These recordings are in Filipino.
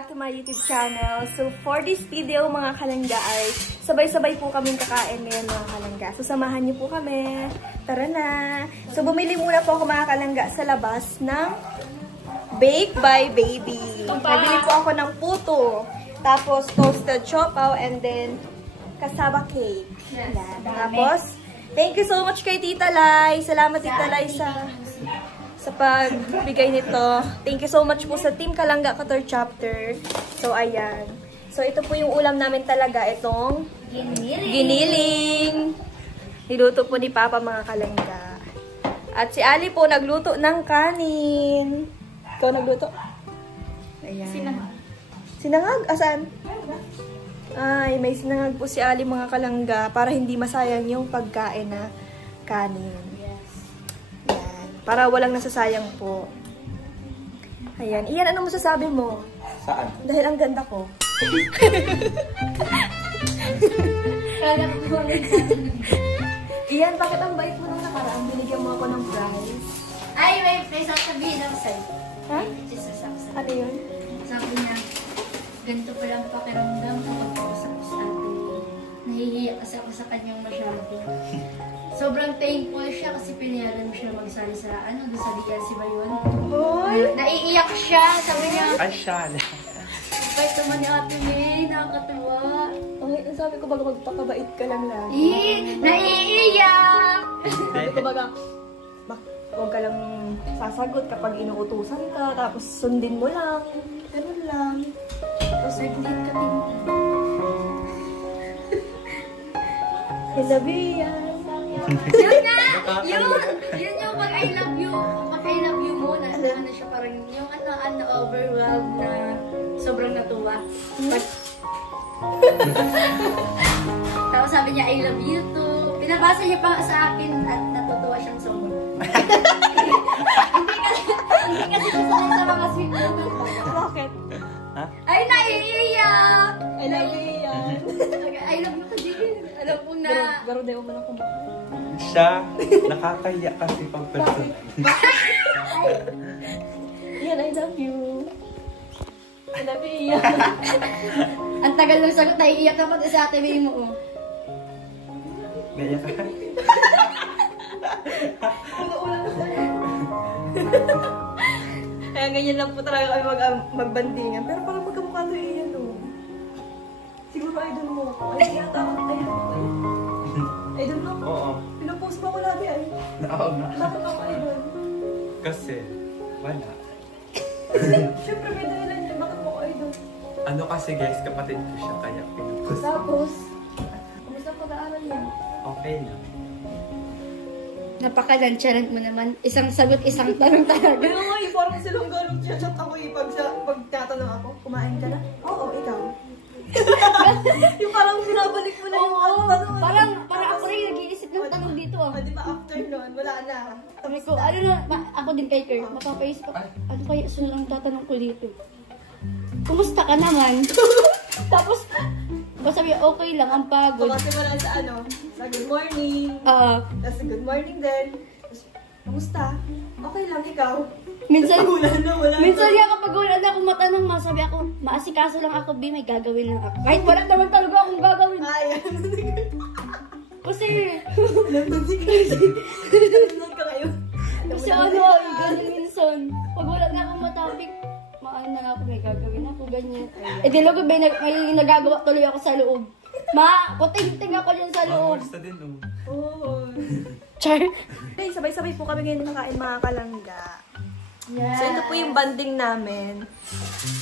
back to my YouTube channel. So, for this video, mga kalangga, ay sabay-sabay po kaming kakain ngayon, mga kalangga. So, samahan niyo po kami. Tara na! So, bumili muna po ako, mga kalangga, sa labas ng Bake by Baby. Nabili po ako ng puto, tapos toasted chopaw, and then cassava cake. Yes, tapos, thank you so much kay Tita Lai. Salamat, Tita Lai, sa pagbigay nito. Thank you so much po sa Team Kalangga Qatar Chapter. So, ayan. So, ito po yung ulam namin talaga. Itong giniling. Niluto po ni Papa, mga kalangga. At si Ali po nagluto ng kanin. Ikaw nagluto? Ayan. Sinangag. Sinangag? Asan? Ay, may sinangag po si Ali, mga kalangga, para hindi masayang yung pagkain na kanin. Para walang nasasayang po. Ayan. Iyan, ano masasabi mo? Saan? Dahil ang ganda ko. Iyan, bakit ang bait mo nung nakaraan? Binigyan mo ako ng prize. Ay, may sasabihin ako sa'yo. Ha? Ano yun? Sabi niya, ganito pala ang pakiramdam kapag kausap ko sa atin. Nahihiyak kasi ako sa kanyang masyado. Sobrang thankful siya kasi pinayaran mo siya magsali sa doon sa DLC ba yun? Hoy! Naiiyak siya, sabi niya. Ay, siya. Kahit naman ni Ate May, nakakatuwa. Okay, sabi ko baga magpakabait ka lang lagi. Naiiyak! Sabi ko baga, huwag ka lang sasagot kapag inuutusan ka, tapos sundin mo lang. Ganun lang. Tapos naglit ka din. I love you yan. Yun nga! Yun yung pag I love you. Pag I love you mo, ano siya parang yung overwhelmed na sobrang natuwa. Tapos sabi niya, I love you too. Pinabasa niya pa sa akin at natutuwa siyang sobra. Hindi kasi nasanay sa mga sweet moment. Bakit? Ay, naiiyak! I love you yan. I love you kasi. Alam ko na. Garo na yung manang kumakit. Siya, nakakaya kasi pag personal. Yan, I love you. I love you yan. Ang tagal ng sagot, naiiyak na pati sa Ate May mo. Gaya ka. Kaya ganyan lang po talaga kami magbandingan. Pero parang magkamukha to iyan, no? Siguro idol mo ako. Ay, yata ako. Idol mo ako. Oo. Pinapost mo ako lagi ay. Oo nga. Bakit ako idol? Kasi, wala. Siyempre may dahilan niya. Bakit mo ako idol? Ano kasi guys, kapatid ko siya kaya pinupost. Tapos, kumusta pag-aaral yan? Okay na. Napaka-nonchalant mo naman. Isang sagot, isang tanong talaga. Pero nga, parang silang ganong chat ako pag tatanong ako, kumain ka na? Oo, ikaw. Yung parang binabalik mo na yung tanong. Parang ako rin nag-iisip ng tanong dito. Di ba after nun, wala na. Sabi ko, ano na, ako din kay Kurt, mapapaisip ako, ano kaya sunod ang tatanong ko dito? Kumusta ka naman? Tapos, sabi, okay lang, ang pagod. Kasi wala sa sa good morning. Tapos good morning din. Tapos, kamusta? Okay lang, ikaw. Minsan wala nga kapag wala na akong matanong, masabi ako, maasikaso lang ako, B, may gagawin lang ako. Kahit wala naman talaga akong gagawin. Kasi, Nanonood ka kayo. kasi ganun minsan. Pag wala na akong matapik, maano na ako, may gagawin ako, ganyan. Eh, di lang may nagagawa tuloy ako sa loob. Kuting-ting ako dyan sa loob. Basta din, oh. Oo. Char. Okay, sabay-sabay po kami ngayon nakain, mga kalangga. Yeah. So, ito po yung banding namin.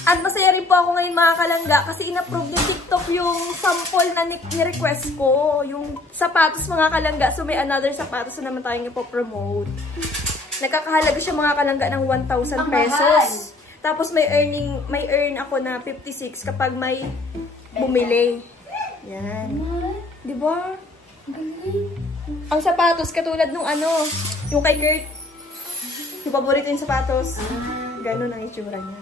At masaya rin po ako ngayon, mga kalangga, kasi in-approve ni TikTok yung sample na ni-request ko. Yung sapatos, mga kalangga. So, may another sapatos na naman tayong ipopromote. Nagkakahalaga siya, mga kalangga, ng 1,000 pesos. Tapos, may earn ako na 56 kapag may bumili. Yan. Diba? Ang sapatos, katulad nung yung kay Kurt. Yung paborito yung sapatos. Ganon ang itsura niya.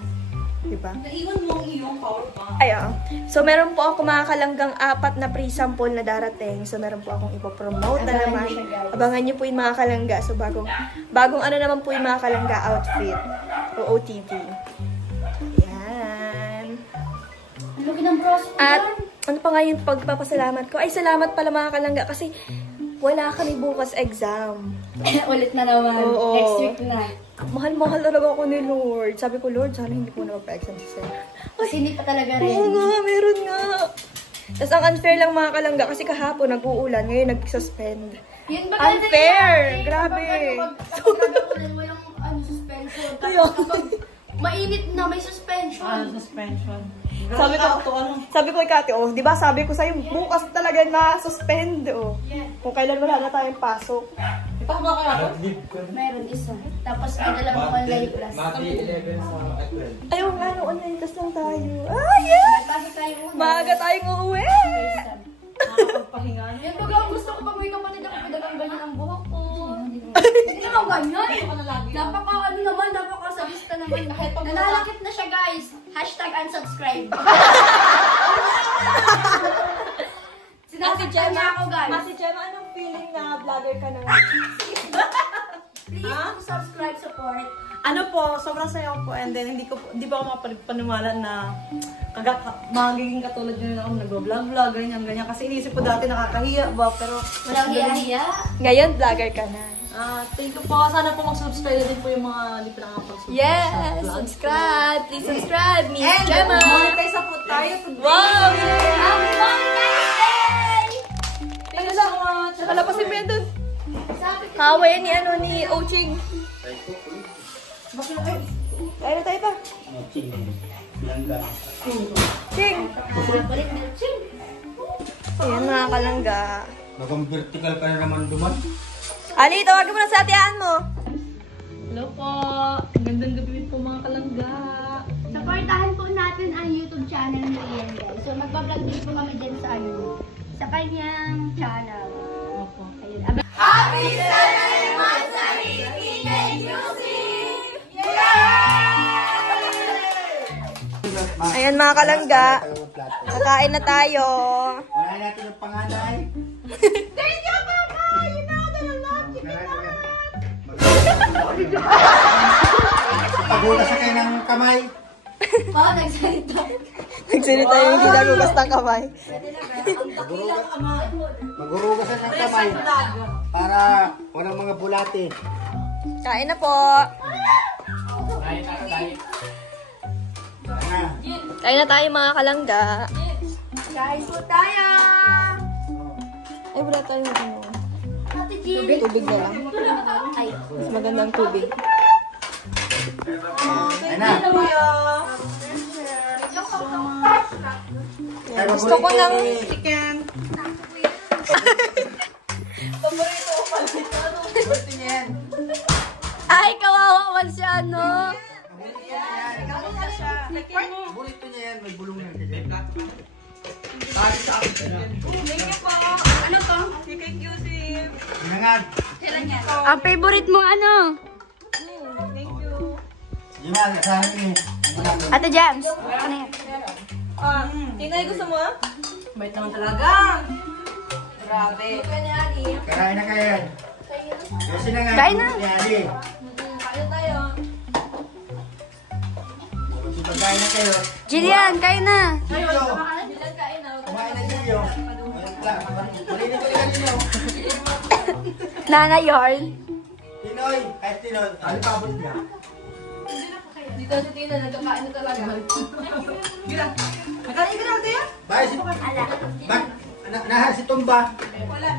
Diba? Naiwan mo ang iyong power bank. Ayan. So, meron po ako, mga kalanggang 4 na pre-sample na darating. So, meron po akong ipopromote na naman. Abangan niyo po yung mga kalangga. So, bagong naman po yung mga kalangga outfit. O OTP. Ayan. Lagi ng braso ko At dyan. ano pa nga yung pagpapasalamat ko? Ay, salamat pala mga kalangga kasi wala kami bukas exam. Ulit na naman. Oo. Next week na. Mahal-mahal talaga ako ni Lord. Sabi ko, Lord, sana hindi po na magpa-exam si Sir. Kasi hindi pa talaga Oo ready. nga, meron nga. Tapos ang unfair lang mga kalangga kasi kahapon nag-uulan, ngayon nag-suspend. Yun ba Unfair! Grabe! Kapag walang suspension. Tapos kapag mainit na may suspension. Suspension. Sabi ko kay Kati, oh, di ba sabi ko sa'yo, bukas talaga na suspend, oh. Kung kailan wala na tayong pasok. Mag-leave ko na. Meron isa. Tapos may dalawang online class. Mati 11 sa April. Ayaw nga, no, online class lang tayo. Ah, yeah! May pasok tayo una. Maaga tayong uuwi! Nakakapagpahinga. Yan baga, gusto ko pa may kapatid ako, pinagang ganyan ang buhok ko. Hindi naman ganyan. Napaka naman, napakasabista naman. Nalalakit na siya guys. #unsubscribe. Sinasaktan niya ako guys. Masi Gemma, anong feeling na vlogger ka na? Please subscribe, support. Ano po, sobrang saya ko po and then hindi pa ako makapaniwala na magiging katulad yun ako nag-vlog, ganyan. Kasi inisip ko dati nakakahiya ba, pero Walang hiya-hiya. Ngayon, vlogger ka na. thank you po. Sana po mag-subscribe din po yung mga hindi pa nakapag-subscribe. Yes! Subscribe! Please subscribe! Miss Gemma! monetize na po tayo today. Wow! Happy Valentine's Day! Thank you so much. Nakalapasin mo yan dun. Sabi ko, Kaway yan ni Oching. Kaya na tayo pa. Ching! balik na ching. Ayan mga kalangga. Bakang vertical ka na naman duman. Ali, tawagin mo na sa atiaan mo. Hello po. Gandang gabi po mga kalangga. Supportahan po natin ang YouTube channel ni Ian guys. So magbablog din po kami dyan sa kanyang channel. Opo. Ayun. Ayan mga kalangga. Kakain na tayo. Wala natin yung panganay. Thank you, Papa! Pagulas sa kayo ng kamay. Pa, nagsalita. Nagsalita yung hindi nagugas ng kamay. Magurugasan ng kamay. Para walang mga bulate. Kain na po. Kain na tayo mga kalangga. Guys, po tayo! Ay, wala tayong ano. Ate Jean. Tubig na lang. Ay. Mas magandang tubig. Ayun na. Gusto ko ng... Chicken. Ay, kawawa man siya, no? Burito niya yan. May bulong na. Ano to? Chicken Yusif. Hinangad. Ang favorite mo ano? Thank you. Jimal, sa akin eh. Ate Jams. Ano yan? Tingnan, gusto mo? Bait naman talaga. Grabe. Karain na kayo. Kasi na nga. Kain na. Yari. Kain tayo. Pagkain na kayo. Jillian, kain na. Gilyo. Kain na. Kumain na Gilyo. Malinig ko lang ninyo. Nana Yarn. Tinoy. Kahit Tinoy. Ano pabot niya? Dito si Tina, nagkakain na talaga. Nakain ka na, Tia? Bakit si... Naha si Tumba. Wala.